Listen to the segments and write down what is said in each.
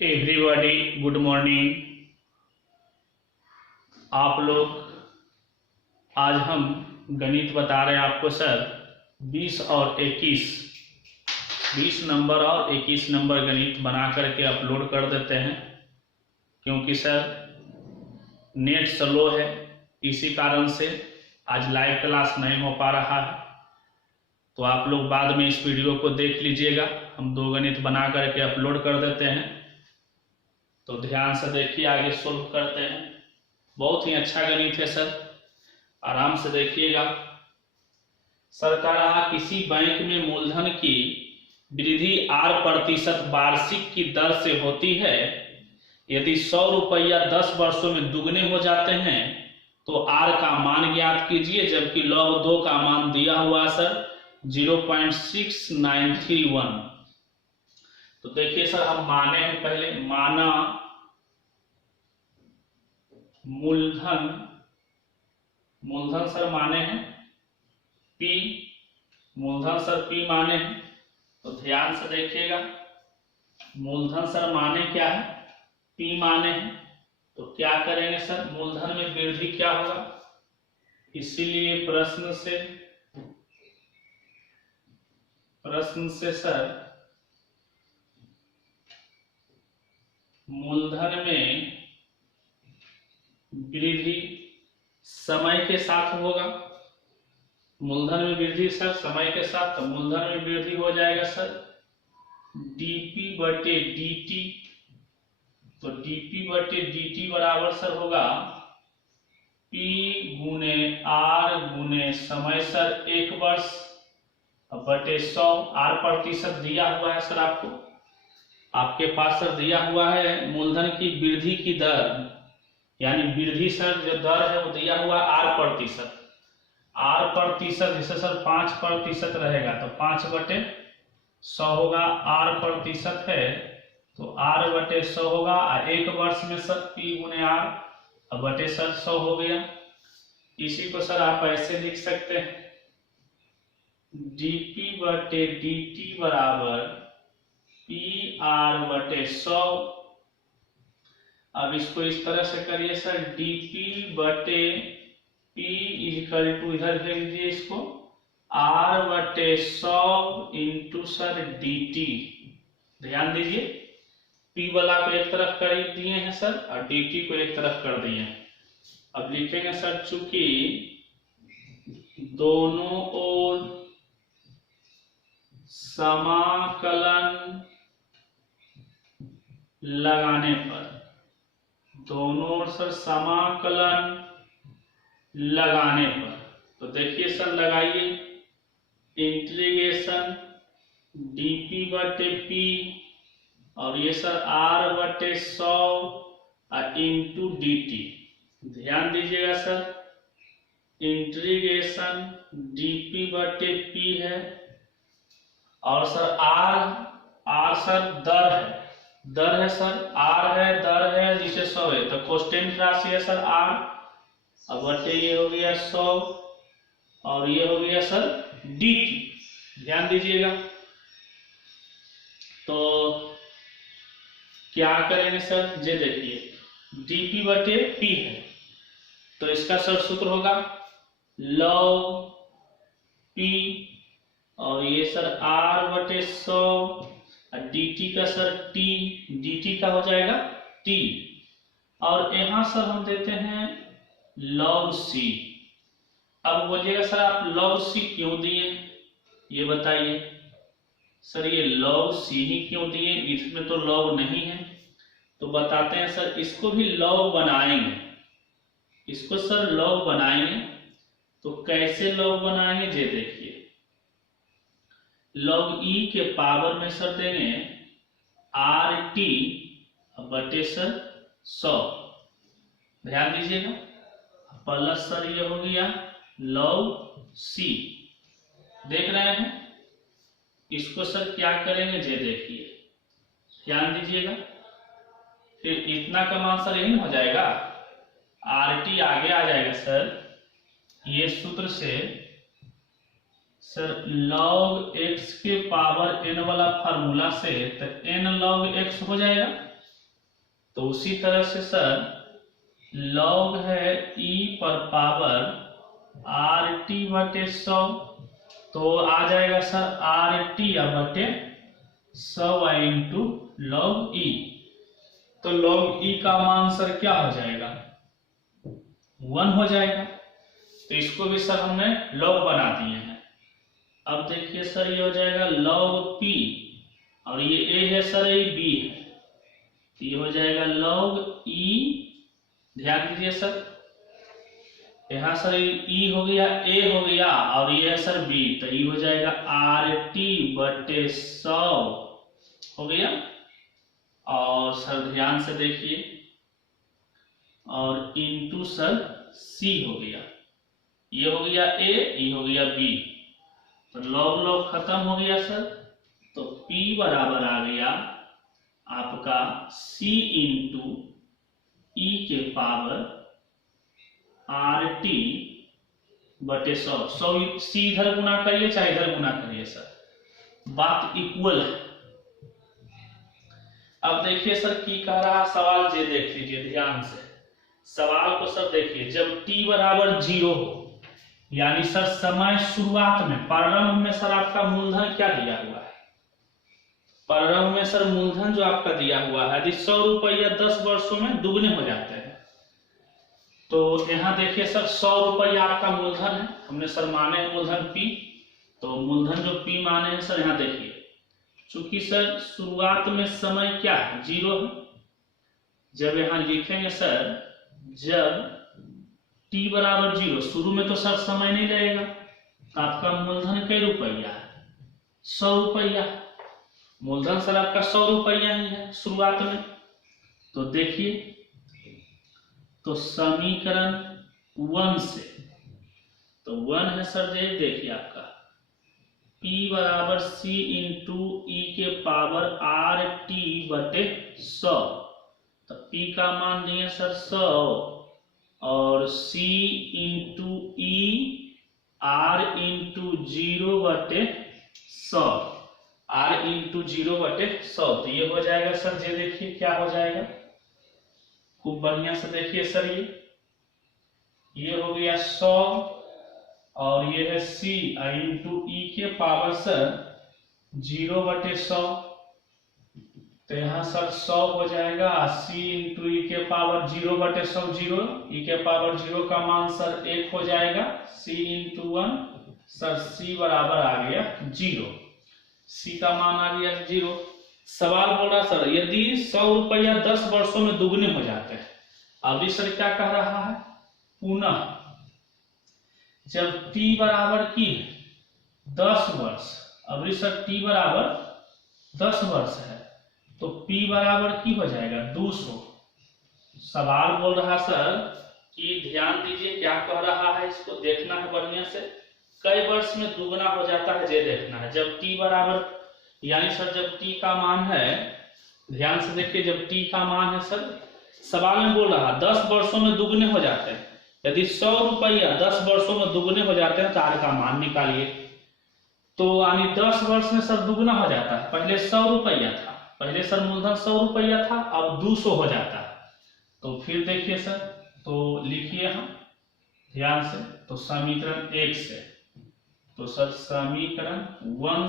Everybody good morning. आप लोग आज हम गणित बता रहे हैं आपको सर 20 और 21 20 नंबर और 21 नंबर गणित बना करके अपलोड कर देते हैं, क्योंकि सर नेट स्लो है, इसी कारण से आज लाइव क्लास नहीं हो पा रहा है। तो आप लोग बाद में इस वीडियो को देख लीजिएगा, हम 2 गणित बना करके अपलोड कर देते हैं। तो ध्यान से देखिए, आगे सोल्व करते हैं। बहुत ही अच्छा गणित है सर, आराम से देखिएगा। सर कह रहा किसी बैंक में मूलधन की वृद्धि 8% वार्षिक की दर से होती है। यदि 100 रुपया 10 वर्षों में दुगने हो जाते हैं तो आर का मान ज्ञात कीजिए, जबकि लॉग 2 का मान दिया हुआ सर 0.6931। तो देखिए सर, हम माने हैं पहले, माना मूलधन सर माने हैं पी, मूलधन सर पी माने हैं। तो ध्यान से देखिएगा, मूलधन सर माने क्या है, पी माने हैं। तो क्या करेंगे सर, मूलधन में वृद्धि क्या होगा, इसीलिए प्रश्न से सर मूलधन में वृद्धि समय के साथ होगा। मूलधन में वृद्धि सर समय के साथ, तो मूलधन में वृद्धि हो जाएगा सर dp बटे dt। तो dp बटे dt बराबर सर होगा p गुने r गुने समय सर 1 वर्ष बटे 100। r प्रतिशत दिया हुआ है सर, आपके पास सर दिया हुआ है मूलधन की वृद्धि की दर, यानी वृद्धि सर जो दर है वो दिया हुआ r प्रतिशत। जैसे सर 5% रहेगा तो 5 बटे 100 होगा, r प्रतिशत है तो r बटे 100 होगा। 1 वर्ष में सर p गुने r बटे सर 100 हो गया। इसी को सर आप ऐसे लिख सकते हैं dp बटे dt बराबर pr बटे 100। अब इसको इस तरह से करिए सर, dp बटे p इक्वल टू, इधर भेज दीजिए इसको, r बटे 100 इंटू सर dt। ध्यान दीजिए, p वाला को एक तरफ कर दिए हैं सर और dt को एक तरफ कर दिए हैं। अब लिखेंगे सर, चूंकि दोनों ओर समाकलन लगाने पर, दोनों ओर सर समाकलन लगाने पर, तो देखिए सर लगाइए, इंटीग्रेशन dp बटे p और ये सर r बटे 100 इंटू dt। ध्यान दीजिएगा सर, इंटीग्रेशन dp बटे p है और सर r सर दर है सर, r है, दर है, जिसे 100 है तो कांस्टेंट राशि है सर r। अब बटे ये हो गया 100 और ये हो गया सर dt। ध्यान दीजिएगा, तो क्या करेंगे सर, ये देखिए dp बटे p है तो इसका सर सूत्र होगा log p और ये सर r बटे 100 और dt का सर dt का हो जाएगा t, और यहां सर हम देते हैं log c। अब बोलिएगा सर आप log c क्यों दिए, ये बताइए सर, ये log c ही क्यों दिए, इसमें तो log नहीं है। तो बताते हैं सर, इसको भी log बनाएंगे, इसको सर log बनाएंगे। तो कैसे log बनाएंगे, ये देखिए, log e के पावर में सर देंगे rt बटे सर 100। ध्यान दीजिएगा, प्लस सर ये हो गया log c। देख रहे हैं, इसको सर क्या करेंगे, ये देखिए, ध्यान दीजिएगा, फिर इतना का मान सर यही हो जाएगा, rt आगे आ जाएगा सर, ये सूत्र से सर log x के पावर n वाला फार्मूला से, तो n log x हो जाएगा। तो उसी तरह से सर लॉग है e पर पावर RT बटे 100, तो आ जाएगा सर RT या बटे 100 इंटू लॉग e। तो लॉग e का मान सर क्या हो जाएगा, 1 हो जाएगा। तो इसको भी सर हमने लॉग बना दिए हैं। अब देखिए सर ये हो जाएगा लॉग p, और ये a है सर, ये b है, तो ये हो जाएगा लॉग e। ध्यान दीजिए सर, यहाँ सर e हो गया, a हो गया, और ये है सर b, तो ये हो जाएगा RT बटे 100 हो गया। और सर ध्यान से देखिए, और इंटू सर c हो गया, ये हो गया a, ये हो गया b, तो लॉग लॉग खत्म हो गया सर। तो p बराबर आ गया आपका c इंटू e के पावर RT बटे 100। 100 c इधर गुना करिए चाहे इधर गुना करिए सर, बात इक्वल है। अब देखिए सर की कह रहा सवाल, जे देख लीजिए ध्यान से सवाल को सर देखिए। जब t बराबर 0 हो, यानी सर समय शुरुआत में, प्रारंभ में सर आपका मूलधन क्या दिया हुआ है, प्रारंभ में सर मूलधन जो आपका दिया हुआ है, यदि 100 रुपया 10 वर्षों में दुगने हो जाते हैं, तो यहाँ देखिए सर 100 रुपया आपका मूलधन है, हमने सर माने मूलधन p, तो मूलधन जो p माने हैं सर, यहाँ देखिए चूंकि सर शुरुआत में समय क्या है, 0 है। जब यहाँ लिखेंगे सर, जब t बराबर 0, शुरू में तो सर समय नहीं लगेगा, तो आपका मूलधन कई रुपया है, 100 रुपया। मूलधन सर आपका 100 रुपया ही है शुरुआत में। तो देखिए, तो समीकरण 1 से, तो 1 है सर, देखिए आपका p बराबर c इंटू e के पावर RT बटे 100, तो p का मान दिए सर 100, और c into e r into 0 बटे 100, r इंटू 0 बटे 100, तो ये हो जाएगा सर, ये देखिए क्या हो जाएगा, खूब बढ़िया से देखिए सर, ये हो गया 100, और ये है c इंटू e के पावर सर 0 बटे 100, तो यहाँ सर 100 हो जाएगा, c इंटू e के पावर 0 बटे 100, 0, e के पावर 0 का मान सर 1 हो जाएगा, c इंटू 1, सर c बराबर आ गया 0, c का मान आ गया 0। सवाल बोल रहा सर यदि 100 रुपया 10 वर्षों में दुगने हो जाते हैं, अभी सर क्या कह रहा है, पुनः जब t बराबर की 10 वर्ष, अभी सर t बराबर 10 वर्ष है, तो p बराबर की हो जाएगा 200। सवाल बोल रहा सर कि ध्यान दीजिए क्या कह रहा है, इसको देखना है बढ़िया से, कई वर्ष में दुगना हो जाता है ये देखना है। जब t बराबर, यानी सर जब t का मान है, ध्यान से देखिए, जब t का मान है सर, सवाल में बोल रहा 10 वर्षों में दुगने हो जाते हैं, यदि 100 रुपया 10 वर्षों में दुगने हो जाते हैं तो r का मान निकालिए। तो यानी 10 वर्ष में सर दुगना हो जाता है, पहले 100 रुपया था, पहले सर मूलधन 100 रुपया था, अब 200 हो जाता है। तो फिर देखिए सर, तो लिखिए हम ध्यान से, तो समीकरण 1 से, तो सर समीकरण 1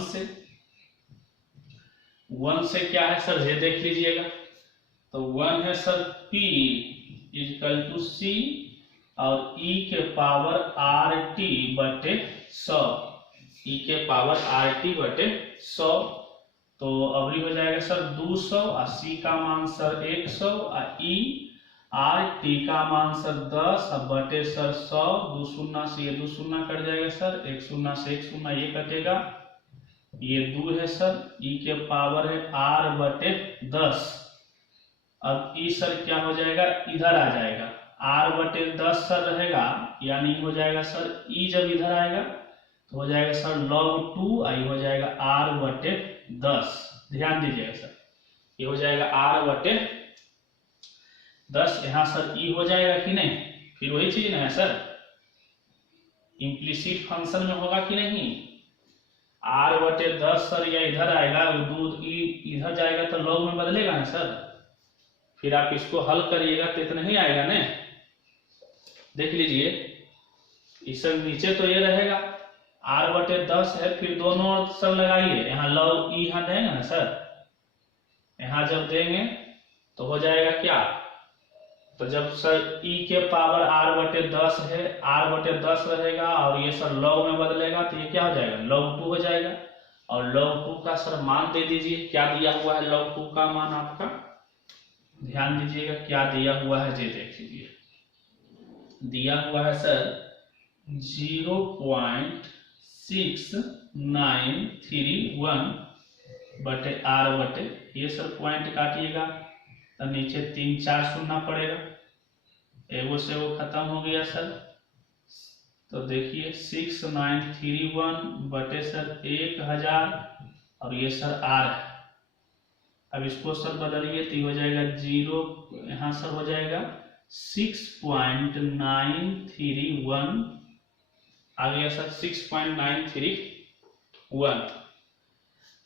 से क्या है सर, ये देख लीजिएगा, तो 1 है sir p equal to c और e के पावर RT बटे 100, e के पावर RT बटे 100, तो अभी हो जाएगा सर 200, और c का मान सर 100, और e RT का मान सर 10 और बटे सर 100, 2 शून्य से ये 2 शून्य कट जाएगा सर, 1 शून्य से 1 शून्य ये कटेगा, ये 2 है सर, e के पावर है r बटे 10। अब e सर क्या हो जाएगा, इधर आ जाएगा, r बटे 10 सर रहेगा, यानी हो जाएगा सर e जब इधर आएगा तो हो जाएगा सर log 2, आई हो जाएगा r बटे 10। ध्यान दीजिएगा सर, ये हो जाएगा r बटे 10, यहाँ सर e हो जाएगा कि नहीं, फिर वही चीज ना है सर, इम्प्लीसिट फंक्शन में होगा कि नहीं, r बटे 10 सर, या इधर आएगा, दूध इधर जाएगा तो log में बदलेगा ना सर, फिर आप इसको हल करिएगा तो इतना ही आएगा ना। देख लीजिए, इस नीचे तो ये रहेगा r/10 है, फिर दोनों ओर सर लगाइए, यहाँ लॉग ई यहाँ देंगे ना सर, यहाँ जब देंगे तो हो जाएगा क्या, तो जब सर e के पावर r/10 है, r/10 रहेगा और ये सर log में बदलेगा तो ये क्या हो जाएगा, log 2 हो जाएगा। और log 2 का सर मान दे दीजिए, क्या दिया हुआ है log 2 का मान आपका, ध्यान दीजिएगा क्या दिया हुआ है, ये देख लीजिए, दिया हुआ है सर 0.6931/r/, ये सर पॉइंट काटिएगा तो नीचे 3 4 सुनना पड़ेगा, एगो से वो खत्म हो गया सर। तो देखिए 6931 सर 1000 और ये सर r है। अब इसको सर बदलिए तो हो जाएगा 0, यहाँ सर हो जाएगा 6.931 आ गया सर 6.931,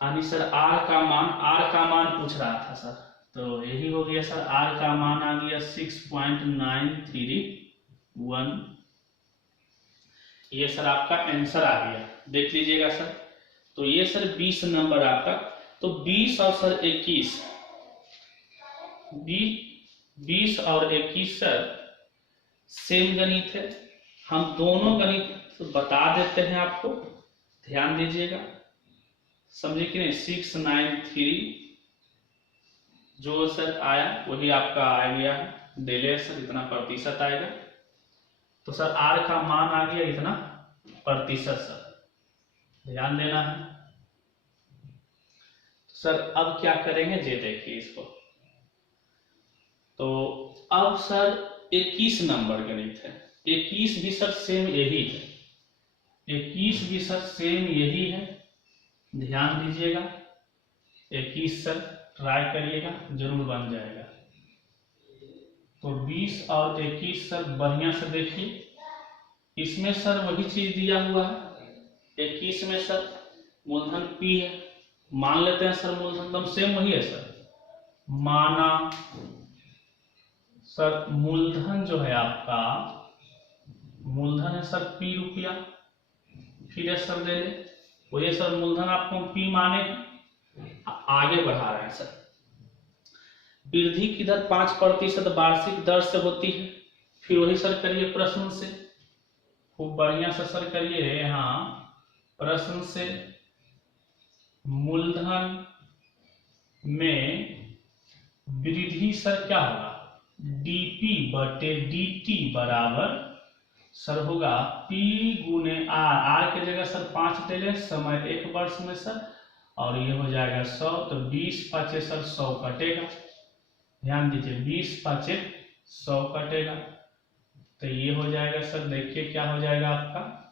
यानी सर r का मान पूछ रहा था सर, तो यही हो गया सर, r का मान आ गया 6.931, ये सर आपका आंसर आ गया। देख लीजिएगा सर, तो ये सर 20 नंबर आपका, तो 20 और सर 21, 20 और 21 सर सेम गणित है, हम दोनों गणित बता देते हैं आपको, ध्यान दीजिएगा, समझे कि नहीं। 693 जो सर आया वही आपका आ गया है, डेले सर इतना प्रतिशत आएगा, तो सर r का मान आ गया इतना प्रतिशत सर, ध्यान देना है। सर अब क्या करेंगे ये देखिए इसको, तो अब सर 21 नंबर गणित है, 21 भी सर सेम यही है, 21 भी सर सेम यही है, ध्यान दीजिएगा, 21 सर ट्राई करिएगा जरूर बन जाएगा। तो 20 और 21 सर बढ़िया से देखिए, इसमें सर वही चीज दिया हुआ है, 21 में सर मूलधन p है, मान लेते हैं सर मूलधन तो सेम वही है सर, माना सर मूलधन जो है आपका, मूलधन है सर p रुपया, फिर है सर ले ले, वही सर मूलधन आपको p माने, आगे बढ़ा रहे हैं सर। वृद्धि की दर 5% वार्षिक दर से होती है, फिर वही सर करिए प्रश्न से, खूब बढ़िया से सर करिए, यहाँ प्रश्न से मूलधन में वृद्धि सर क्या होगा, dp/dt बराबर सर होगा p गुने r के जगह सर 5 ले लें, समय 1 वर्ष में सर, और ये हो जाएगा 100, तो 20 5 सर 100 कटेगा, ध्यान दीजिए 20 5 100 कटेगा, तो ये हो जाएगा सर, देखिए क्या हो जाएगा आपका,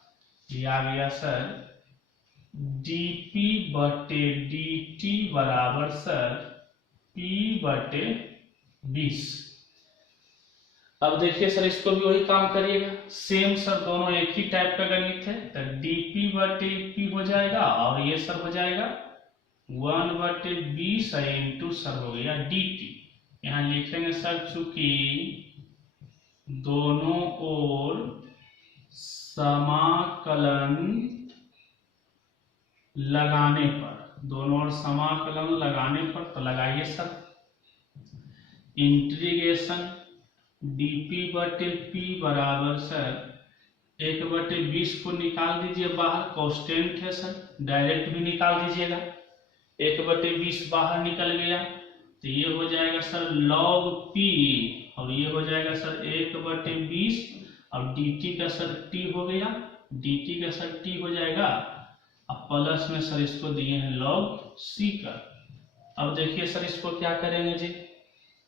ये आ गया सर dp/dt बराबर सर p/20। अब देखिए सर इसको भी वही काम करिएगा, सेम सर दोनों एक ही टाइप का गणित है, तो dp/p हो जाएगा और ये सर हो जाएगा 1/20 इंटू सर हो गया dt। यहाँ लिखेंगे सर चूंकि दोनों ओर समाकलन लगाने पर, दोनों ओर समाकलन लगाने पर, तो लगाइए सर इंटीग्रेशन dp/p बराबर सर 1/20 को निकाल दीजिए बाहर, कांस्टेंट है सर, डायरेक्ट भी निकाल दीजिएगा, 1/20 बाहर निकल गया तो ये हो जाएगा सर log p, और ये हो जाएगा सर 1/20 और dt का सर t हो गया, dt का सर t हो जाएगा, अब प्लस में सर इसको दिए हैं log c का। अब देखिए सर इसको क्या करेंगे जी,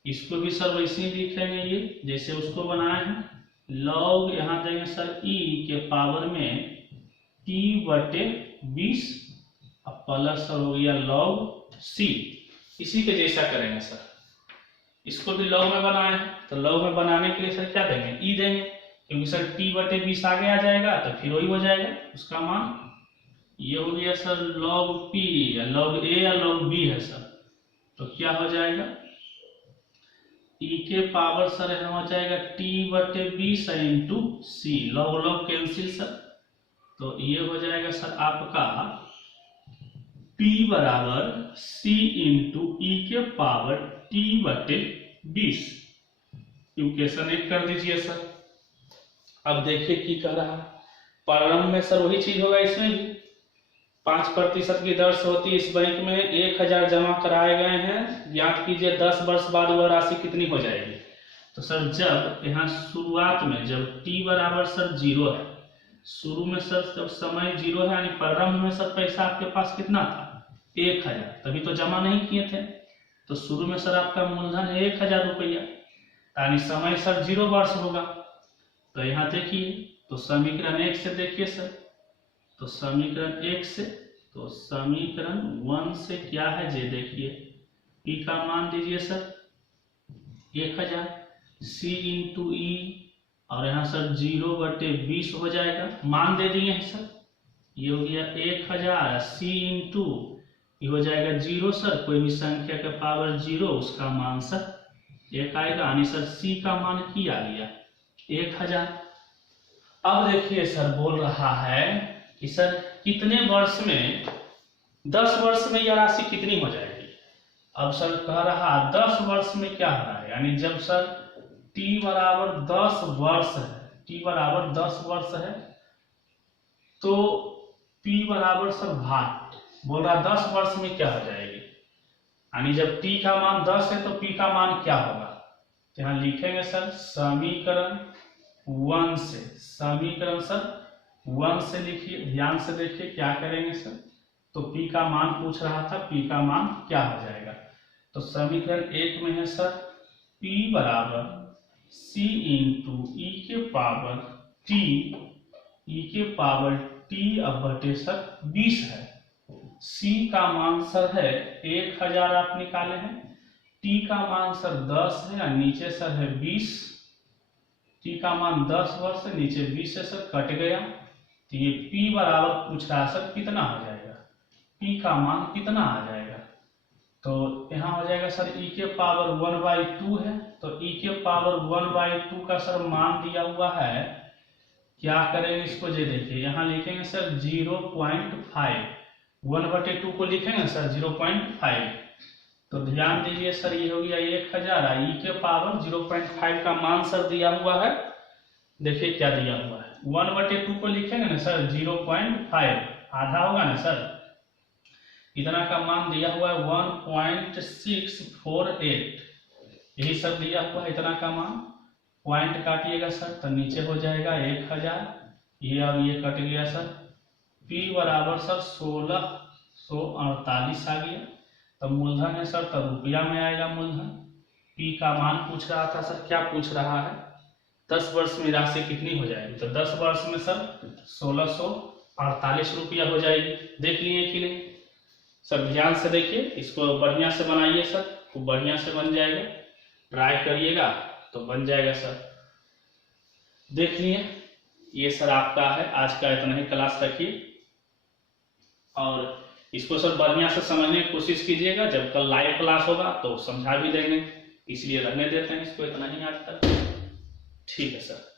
इसको भी सर वैसे ही लिखेंगे, ये जैसे उसको बनाए हैं, log यहाँ देंगे सर e के पावर में t/20 अब प्लस सर हो गया log c, इसी के जैसा करेंगे सर, इसको भी log में बनाए हैं, तो log में बनाने के लिए सर क्या देंगे, e देंगे, क्योंकि सर t/20 आगे आ जाएगा तो फिर वही हो जाएगा उसका मान, ये हो गया सर log p या log a या log b है सर, तो क्या हो जाएगा ई के पावर सर यहाँ हो जाएगा t/20 इंटू सी, लॉग लॉग कैंसिल सर, तो ये हो जाएगा सर आपका p बराबर c इंटू ई के पावर t/20। इक्वेशन 1 कर दीजिए सर। अब देखिए की कर रहा है, प्रारंभ में सर वही चीज होगा, इसमें भी 5% की दर से होती है। इस बैंक में 1000 जमा कराए गए हैं, ज्ञात कीजिए 10 वर्ष बाद वह राशि कितनी हो जाएगी। तो सर जब यहाँ शुरुआत में जब t बराबर सर 0 है, शुरू में सर जब समय 0 है यानी प्रारंभ में सर पैसा आपके पास कितना था 1000, तभी तो जमा नहीं किए थे, तो शुरू में सर आपका मूलधन है 1000 रुपया, यानी समय सर 0 वर्ष होगा। तो यहाँ देखिए, तो समीकरण 1 से देखिए सर, तो समीकरण 1 से, तो समीकरण 1 से क्या है जे देखिए, p का मान दीजिए सर 1000, c इंटू ई, और यहाँ सर 0/20 हो जाएगा, मान दे दिए हैं सर, ये हो गया 1000, c इंटू ये हो जाएगा 0 सर, कोई भी संख्या का पावर 0 उसका मान सर 1 आएगा, यानी सर c का मान की आ गया 1000। अब देखिए सर बोल रहा है कि सर कितने वर्ष में, 10 वर्ष में यह राशि कितनी हो जाएगी। अब सर कह रहा 10 वर्ष में क्या हो रहा है, यानी जब सर t बराबर 10 वर्ष है, t बराबर 10 वर्ष है, तो p बराबर सर भाग, बोल रहा 10 वर्ष में क्या हो जाएगी, यानी जब t का मान 10 है तो p का मान क्या होगा। तो यहाँ लिखेंगे सर समीकरण 1 से, समीकरण सर 1 से लिखिए, ध्यान से देखिए क्या करेंगे सर, तो p का मान पूछ रहा था, p का मान क्या हो जाएगा। तो समीकरण 1 में है सर p बराबर c इंटू ई के पावर t, ई के पावर t अब बटे सर 20 है, c का मान सर है 1000 आप निकाले हैं, t का मान सर 10 है और नीचे सर है 20, t का मान 10 वर्ष है, नीचे 20 है सर, कट गया, तो ये p बराबर पूछ रहा है सर कितना हो जाएगा, p का मान कितना आ जाएगा। तो यहाँ हो जाएगा सर e के पावर 1/2 है, तो e के पावर 1/2 का सर मान दिया हुआ है, क्या करेंगे इसको जे देखिए, यहाँ लिखेंगे सर 0.5, 1/2 को लिखेंगे सर 0.5, तो ध्यान दीजिए सर ये हो गया 1000, e के पावर 0.5 का मान सर दिया हुआ है, देखिए क्या दिया हुआ है, 1/2 को लिखेंगे ना सर 0.5, आधा होगा ना सर, इतना का मान दिया हुआ है 1.648, यही सब दिया हुआ है, इतना का मान, पॉइंट काटिएगा सर तो नीचे हो जाएगा 1000, ये अब ये कट गया सर, p बराबर सर 1648 आ गया, तब मूलधन है सर तब रुपया में आएगा मूलधन, p का मान पूछ रहा था सर, क्या पूछ रहा है 10 वर्ष में राशि कितनी हो जाएगी, तो 10 वर्ष में सर 1648 रुपया हो जाएगी। देख लिए कि नहीं सर, ध्यान से देखिए, इसको बढ़िया से बनाइए सर, खूब बढ़िया से बन जाएगा, ट्राई करिएगा तो बन जाएगा सर। देख लिए, ये सर आपका है आज का, इतना ही क्लास रखिए और इसको सर बढ़िया से समझने की कोशिश कीजिएगा, जब कल लाइव क्लास होगा तो समझा भी देंगे, इसलिए रहने देते हैं इसको इतना ही आज तक। ठीक है सर।